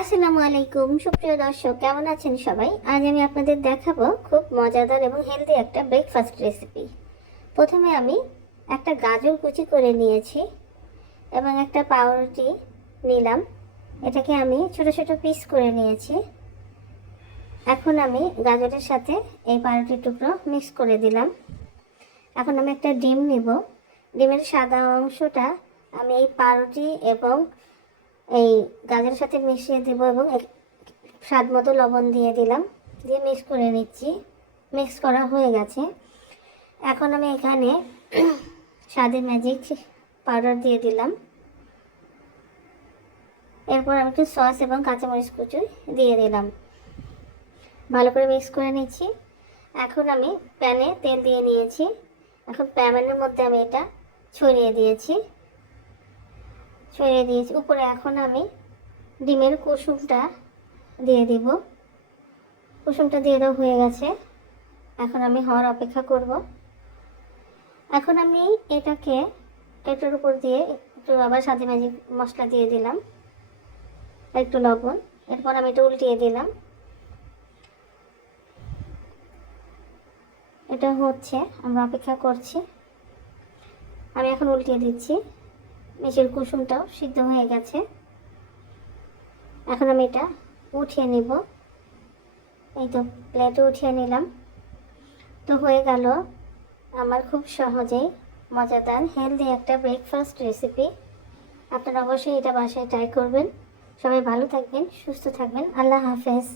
আসসালামু আলাইকুম, সুপ্রিয় দর্শক, কেমন আছেন সবাই? আজ আমি আপনাদের দেখাবো খুব মজাদার এবং হেলদি একটা ব্রেকফাস্ট রেসিপি প্রথমে আমি একটা গাজর কুচি করে নিয়েছি এবং একটা পাউরুটি নিলাম। এটাকে আমি ছোট ছোট পিস করে নিয়েছি। এখন আমি গাজরের সাথে এই পাউরুটির টুকরো মিক্স করে দিলাম। এখন আমি একটা ডিম নিব। ডিমের সাদা অংশটা আমি এই পাউরুটি এবং এই গাজরের সাথে মিশিয়ে দেব এবং স্বাদ মতো লবণ দিয়ে দিলাম। দিয়ে মিক্স করে নিচ্ছি। মিক্স করা হয়ে গেছে। এখন আমি এখানে স্বাদে ম্যাজিক পাউডার দিয়ে দিলাম। এরপর আমি একটু সস এবং কাঁচামরিচ কুচি দিয়ে দিলাম। ভালো করে মিক্স করে নিচ্ছি। এখন আমি প্যানে তেল দিয়ে নিয়েছি। এখন প্যানের মধ্যে আমি এটা ছড়িয়ে দিয়েছি। ছড়িয়ে দিয়েছি। উপরে এখন আমি ডিমের কুসুমটা দিয়ে দিব। কুসুমটা দিয়ে দেওয়া হয়ে গেছে। এখন আমি হওয়ার অপেক্ষা করব। এখন আমি এটাকে এটার উপর দিয়ে একটু আবার সাথে ম্যাজিক মশলা দিয়ে দিলাম। একটু লবণ। এরপর আমি এটা উল্টিয়ে দিলাম। এটা হচ্ছে, আমরা অপেক্ষা করছি। আমি এখন উল্টিয়ে দিচ্ছি। নিচের কুসুমটাও সিদ্ধ হয়ে গেছে। এখন আমি এটা উঠিয়ে নিব। এই তো প্লেটে উঠিয়ে নিলাম। তো হয়ে গেল আমার খুব সহজেই মজাদার, হেলদি একটা ব্রেকফাস্ট রেসিপি আপনারা অবশ্যই এটা বাসায় ট্রাই করবেন। সবাই ভালো থাকবেন, সুস্থ থাকবেন। আল্লাহ হাফেজ।